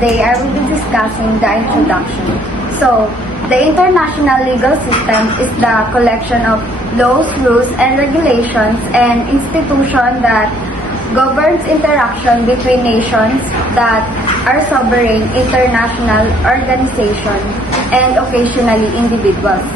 today I will be discussing the introduction. So, the international legal system is the collection of laws, rules, and regulations and institutions that governs interaction between nations that are sovereign international organizations and occasionally individuals.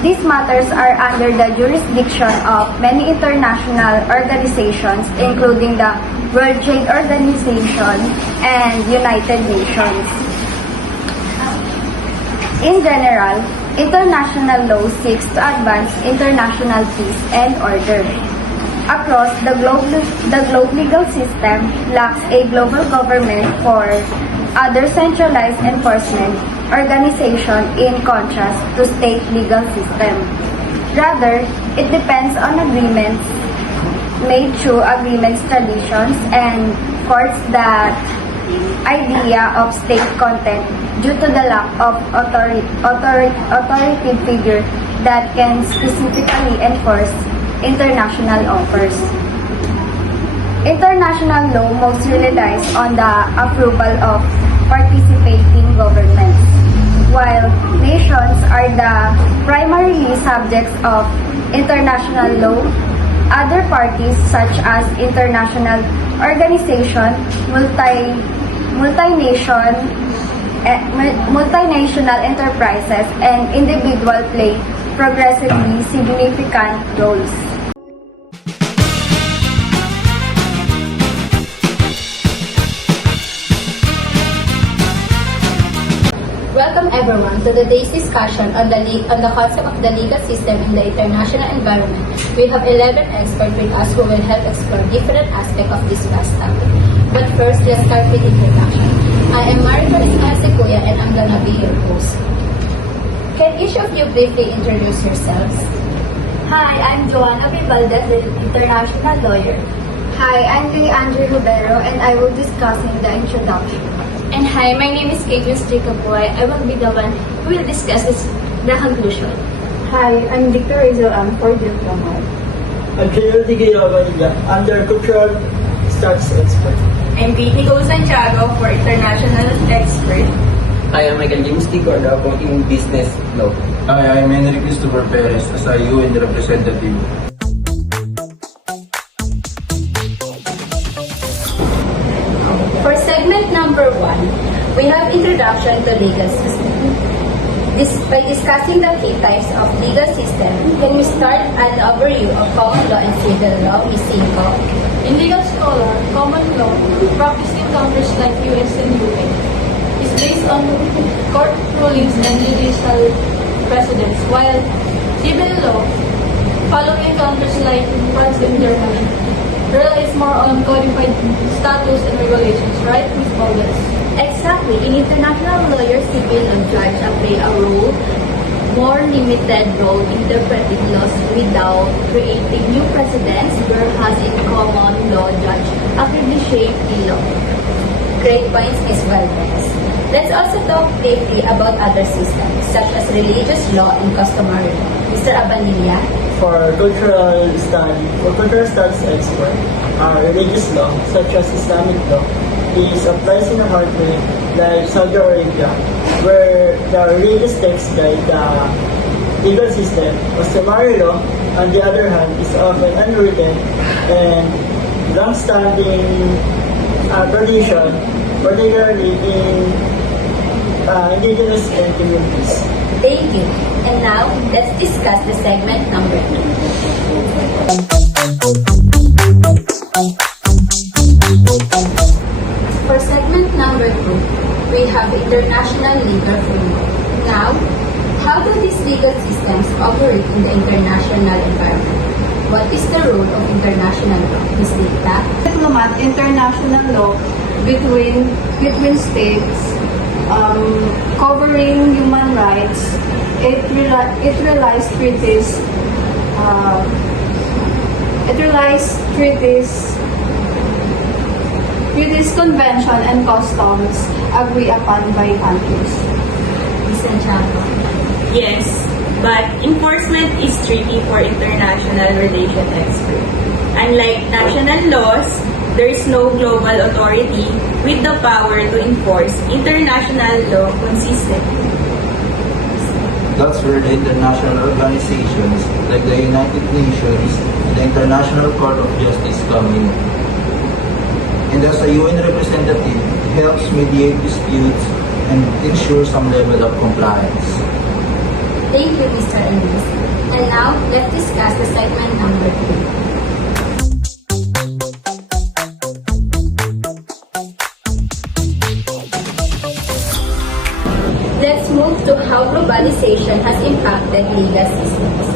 These matters are under the jurisdiction of many international organizations, including the World Trade Organization and United Nations. In general, international law seeks to advance international peace and order. Across the globe legal system lacks a global government for other centralized enforcement organization in contrast to state legal system. Rather, it depends on agreements made through agreements traditions and courts that idea of state content due to the lack of authoritative figure that can specifically enforce international offers. International law mostly relies on the approval of participating governments. While nations are the primarily subjects of international law, other parties such as international organizations, multinational enterprises, and individuals play progressively significant roles. Welcome everyone to today's discussion on the concept of the legal system in the international environment. We have 11 experts with us who will help explore different aspects of this vast topic. But first, let's start with introduction. I am Mariko Ismael and I'm gonna be your host. Can each of you briefly introduce yourselves? Hi, I'm Joanna Vivaldez, an international lawyer. Hi, I'm Kay Andrew Rubero, and I will be discussing the introduction. And hi, my name is Kate Jacoboy. I will be the one who will discuss the conclusion. Hi, I'm Victor Rizal. I'm for diploma. I'm General Tigayama, under cultural studies expert. I'm Vitigo Santiago for international expert. I am Michael James T. Cordopo in business law. Hi, I'm Henry Christopher Perez as a UN representative. For segment number 1, we have introduction to legal system. By discussing the key types of legal system, can we start an overview of common law and civil law? Ms. Cinco. In legal scholar, common law, practiced in countries like US and UK, is based on court rulings and judicial precedents, while civil law, following countries like France and Germany, relies more on codified statutes and regulations, right, Ms. Valdez? Exactly. In international law, civil law judges play a more limited role interpreting laws without creating new precedents, whereas in common law, judge actively shape the law. Great points, Ms. Valdez. Let's also talk briefly about other systems, such as religious law and customary law. Mr. Abanilla? For cultural studies expert, religious law, such as Islamic law, is applies in a country like Saudi Arabia, where the religious text guide the legal system. Customary law, on the other hand, is often unwritten and long-standing tradition, particularly in indigenous communities. Thank you. And now, let's discuss the segment number 2. For segment number 2, we have international legal framework. Now, how do these legal systems operate in the international environment? What is the role of international law? Ms. Lita? Diplomat, international law between states, covering human rights. It relies treaties, convention, and customs agreed upon by countries. Ms. Santiago? Yes, but enforcement is tricky for international relation experts. Unlike national laws, there is no global authority with the power to enforce international law consistently. That's where the international organizations like the United Nations and the International Court of Justice come in. And as a UN representative, it helps mediate disputes and ensure some level of compliance. Thank you, Mr. Ernest. And now, let's discuss the segment number 2. Let's move to how globalization has impacted legal systems.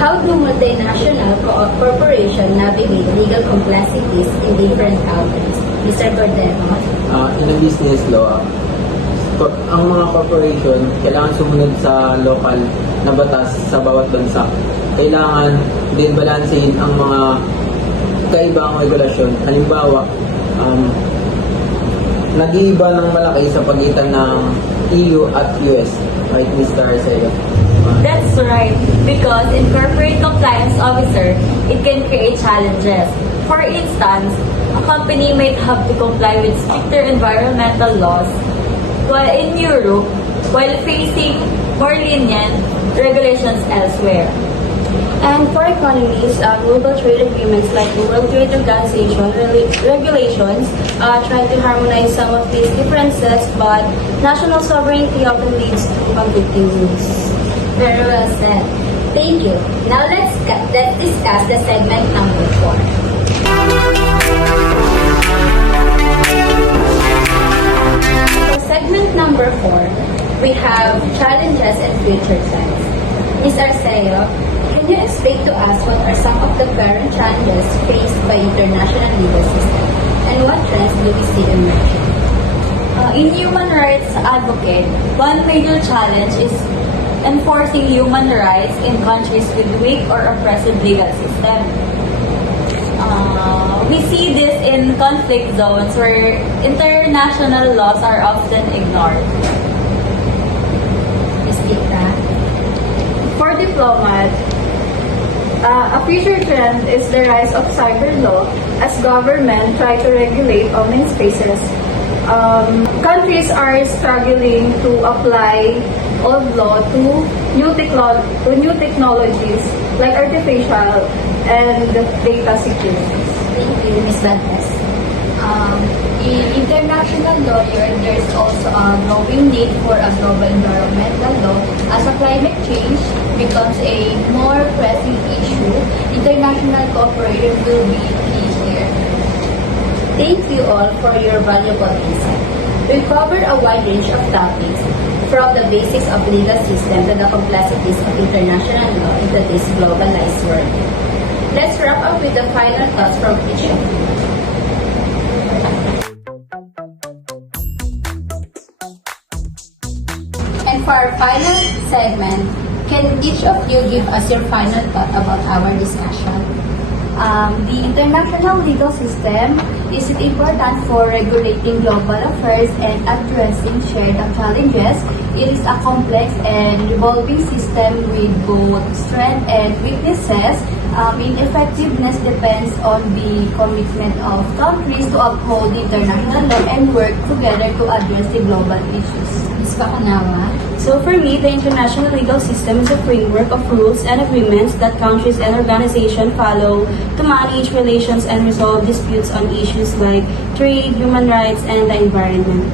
How do multinational corporations navigate legal complexities in different countries? Mr. Cordero? In a business law, ang mga corporation kailangan sumunod sa local na batas sa bawat bansa. Kailangan din balansehin ang mga kaibang regulasyon. Halimbawa, nag-iiba ng malaki sa pagitan ng EU at US. Right, Mr. Arceo? That's right, because in corporate compliance officer, it can create challenges. For instance, a company might have to comply with stricter environmental laws, while in Europe, while facing more lenient regulations elsewhere. And for economies, global trade agreements like the World Trade Organization regulations try to harmonize some of these differences, but national sovereignty often leads to conflicting rules. Very well said. Thank you. Now let's discuss the segment number 4. For segment number 4, we have challenges and future trends. Ms. Arceo, can you explain to us what are some of the current challenges faced by international legal system and what trends do we see emerging? In human rights advocate, one major challenge is enforcing human rights in countries with weak or oppressive legal system. We see this in conflict zones where international laws are often ignored. Ms. Kika? For diplomats, a future trend is the rise of cyber law as government try to regulate online spaces. Countries are struggling to apply old law to new technologies like artificial and data security. Thank you, Ms. Dantes. In international law, there's also a growing need for a global environmental law as a climate change becomes a more pressing issue. International cooperation will be key here. Thank you all for your valuable insight. We covered a wide range of topics, from the basics of legal system to the complexities of international law in today's globalized world. Let's wrap up with the final thoughts from each of you. And for our final segment, can each of you give us your final thought about our discussion? The international legal system is important for regulating global affairs and addressing shared challenges. It is a complex and evolving system with both strengths and weaknesses. Ineffectiveness depends on the commitment of countries to uphold international law and work together to address the global issues. Ms. Bakanawa? So for me, the international legal system is a framework of rules and agreements that countries and organizations follow to manage relations and resolve disputes on issues like trade, human rights, and the environment.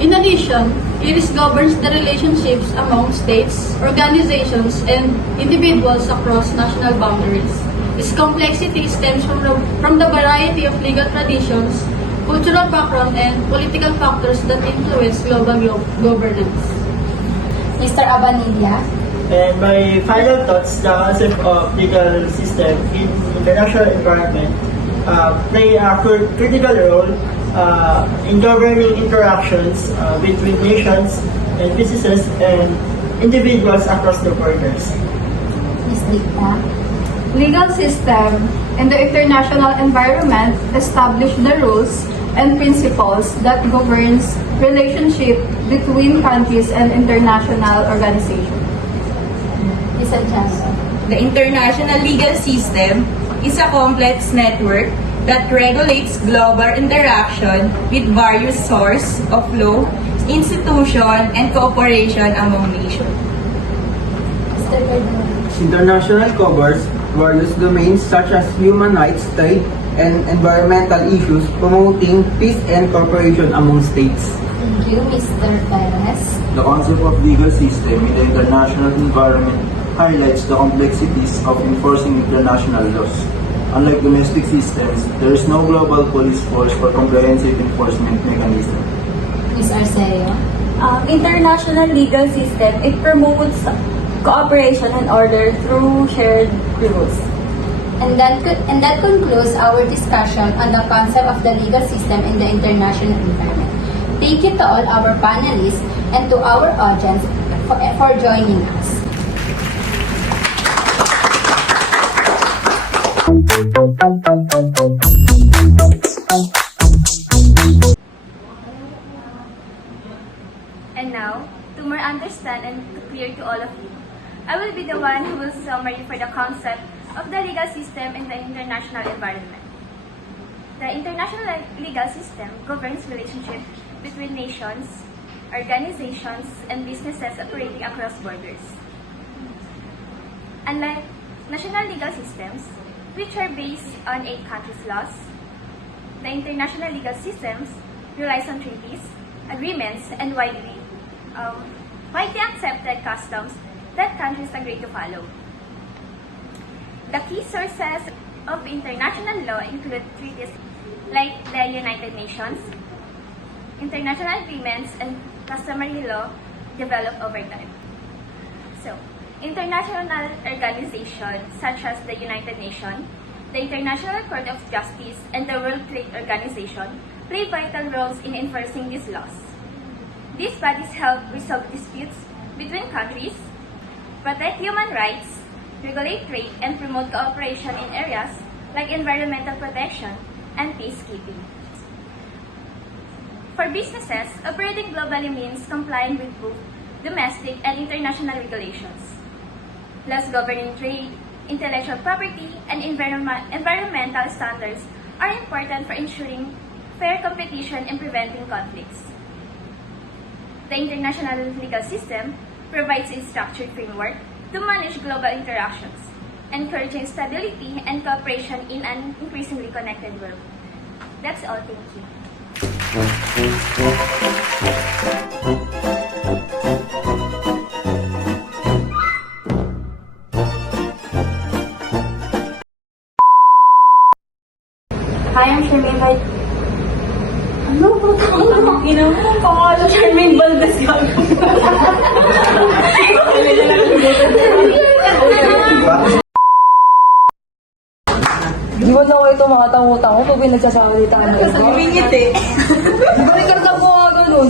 In addition, it governs the relationships among states, organizations, and individuals across national boundaries. Its complexity stems from the variety of legal traditions, cultural background, and political factors that influence global governance. Mr. Abanilla? And my final thoughts, the concept of legal system in international environment play a critical role in governing interactions between nations and businesses and individuals across the borders. Ms. Dikta? Legal system in the international environment establish the rules and principles that governs relationship between countries and international organizations. Ms. Santiago? The international legal system is a complex network that regulates global interaction with various sources of law, institution, and cooperation among nations. International covers various domains such as human rights, trade, and environmental issues, promoting peace and cooperation among states. Thank you, Mr. Perez. The concept of legal system in the international environment highlights the complexities of enforcing international laws. Unlike domestic systems, there is no global police force or comprehensive enforcement mechanism. Ms. Arceo. International legal system, it promotes cooperation and order through shared rules. And that concludes our discussion on the concept of the legal system in the international environment. Thank you to all our panelists and to our audience for joining us. And now, to more understand and to clear to all of you, I will be the one who will summary for the concept of the legal system in the international environment. The international legal system governs relationships between nations, organizations, and businesses operating across borders. Unlike national legal systems, which are based on a country's laws, the international legal systems relies on treaties, agreements, and widely accepted customs that countries agree to follow. The key sources of international law include treaties like the United Nations, international agreements, and customary law developed over time. So, international organizations such as the United Nations, the International Court of Justice, and the World Trade Organization play vital roles in enforcing these laws. These bodies help resolve disputes between countries, protect human rights, regulate trade, and promote cooperation in areas like environmental protection and peacekeeping. For businesses, operating globally means complying with both domestic and international regulations. Laws governing trade, intellectual property, and environmental standards are important for ensuring fair competition and preventing conflicts. The international legal system provides a structured framework to manage global interactions, encouraging stability and cooperation in an increasingly connected world. That's all, thank you. Hi, I'm Charmaine Val... Ano ba ito? Ina mo, pangalan Charmaine Valdez Di ba daw kayo tumakatang-utang ko pag pinagsasalita mo? Humingit eh. Bakit ka mo nga ganun?